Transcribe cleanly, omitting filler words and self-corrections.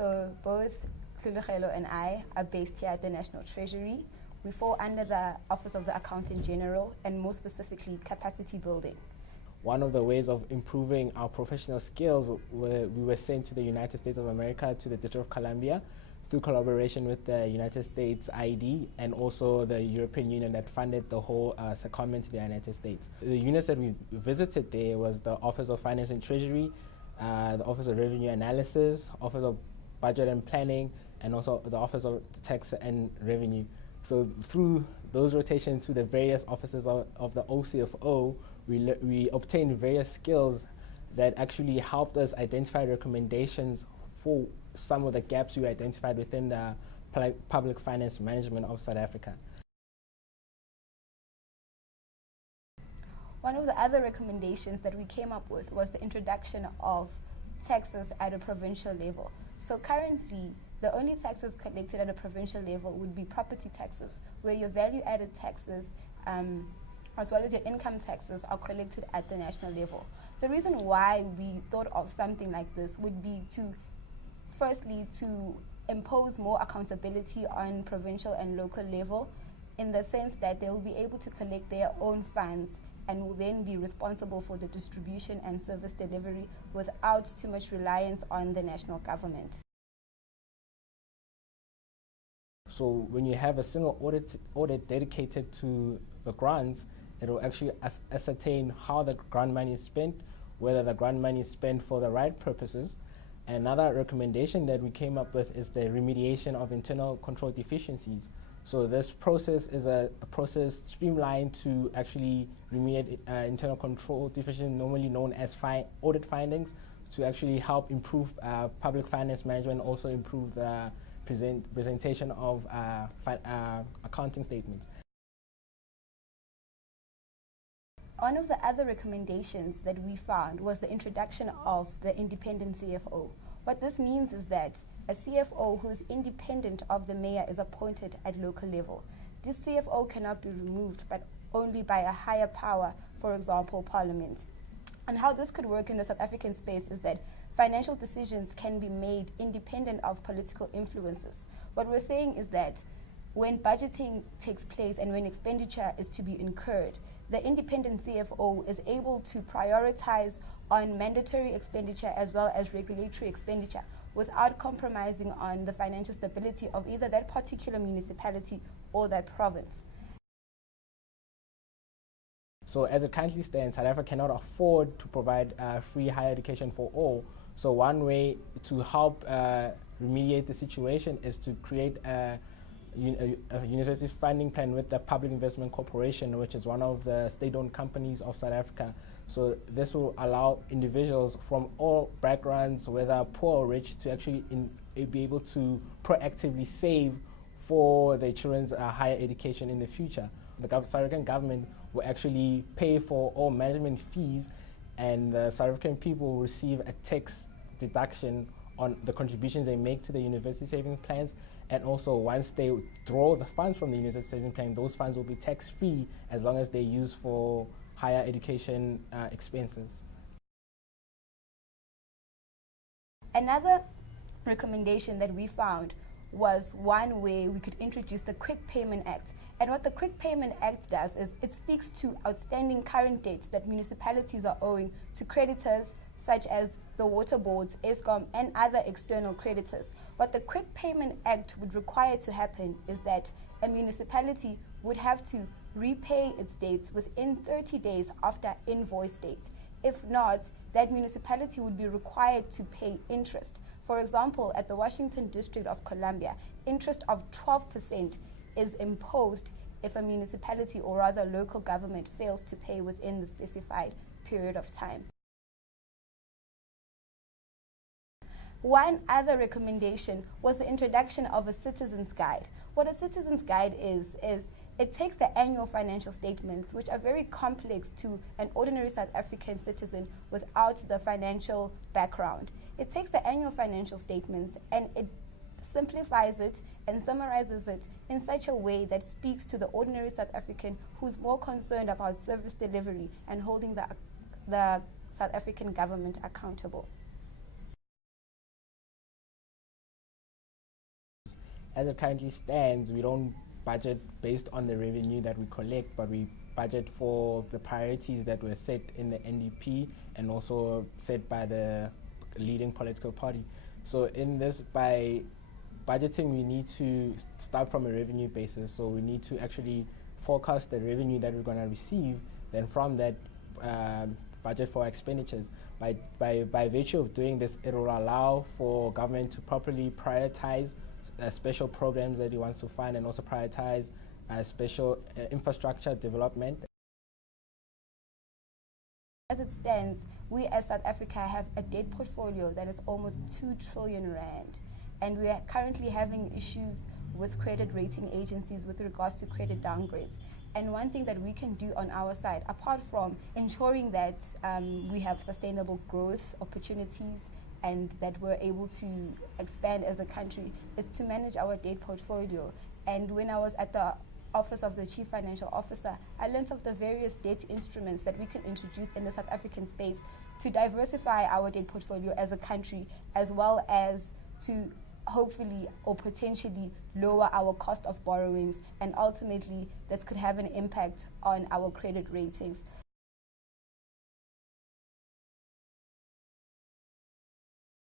So both Tlulugelo and I are based here at the National Treasury. We fall under the Office of the Accountant General and more specifically capacity building. One of the ways of improving our professional skills, we were sent to the United States of America, to the District of Columbia, through collaboration with the United States ID and also the European Union that funded the whole secondment to the United States. The units that we visited there was the Office of Finance and Treasury, the Office of Revenue Analysis, Office of Budget and Planning, and also the Office of Tax and Revenue. So through those rotations to the various offices of the OCFO, we obtained various skills that actually helped us identify recommendations for some of the gaps we identified within the public finance management of South Africa. One of the other recommendations that we came up with was the introduction of taxes at a provincial level. So currently, the only taxes collected at a provincial level would be property taxes, where your value-added taxes as well as your income taxes are collected at the national level. The reason why we thought of something like this would be to, firstly, to impose more accountability on provincial and local level, in the sense that they will be able to collect their own funds and will then be responsible for the distribution and service delivery without too much reliance on the national government. So when you have a single audit dedicated to the grants, it will actually ascertain how the grant money is spent, whether the grant money is spent for the right purposes. Another recommendation that we came up with is the remediation of internal control deficiencies. So this process is a process streamlined to actually remediate internal control deficiencies, normally known as audit findings, to actually help improve public finance management, also improve the presentation of accounting statements. One of the other recommendations that we found was the introduction of the independent CFO. What this means is that a CFO who is independent of the mayor is appointed at local level. This CFO cannot be removed, but only by a higher power, for example, Parliament. And how this could work in the South African space is that financial decisions can be made independent of political influences. What we're saying is that when budgeting takes place and when expenditure is to be incurred, the independent CFO is able to prioritize on mandatory expenditure as well as regulatory expenditure without compromising on the financial stability of either that particular municipality or that province. So as it currently stands, South Africa cannot afford to provide free higher education for all. So one way to help remediate the situation is to create a university funding plan with the Public Investment Corporation, which is one of the state-owned companies of South Africa. So this will allow individuals from all backgrounds, whether poor or rich, to actually be able to proactively save for their children's higher education in the future. The South African government will actually pay for all management fees, and the South African people will receive a tax deduction on the contributions they make to the university savings plans. And also, once they draw the funds from the university savings plan, those funds will be tax-free as long as they're used for higher education expenses. Another recommendation that we found was one way we could introduce the Quick Payment Act. And what the Quick Payment Act does is it speaks to outstanding current debts that municipalities are owing to creditors such as the water boards, Eskom, and other external creditors. What the Quick Payment Act would require to happen is that a municipality would have to repay its debts within 30 days after invoice date. If not, that municipality would be required to pay interest. For example, at the Washington District of Columbia, interest of 12% is imposed if a municipality or rather local government fails to pay within the specified period of time. One other recommendation was the introduction of a citizen's guide. What a citizen's guide is it takes the annual financial statements, which are very complex to an ordinary South African citizen without the financial background. It takes the annual financial statements and it simplifies it and summarizes it in such a way that speaks to the ordinary South African who's more concerned about service delivery and holding the South African government accountable. as it currently stands, we don't budget based on the revenue that we collect, but we budget for the priorities that were set in the NDP and also set by the leading political party. So in this, by budgeting, we need to start from a revenue basis. So we need to actually forecast the revenue that we're going to receive. Then from that, budget for expenditures. By virtue of doing this, it will allow for government to properly prioritize special programs that it wants to fund and also prioritize special infrastructure development. As it stands, we as South Africa have a debt portfolio that is almost 2 trillion rand, and we are currently having issues with credit rating agencies with regards to credit downgrades. And one thing that we can do on our side, apart from ensuring that we have sustainable growth opportunities and that we're able to expand as a country, is to manage our debt portfolio. And when I was at the Office of the Chief Financial Officer, I learned of the various debt instruments that we can introduce in the South African space to diversify our debt portfolio as a country, as well as to hopefully or potentially lower our cost of borrowings, and ultimately this could have an impact on our credit ratings.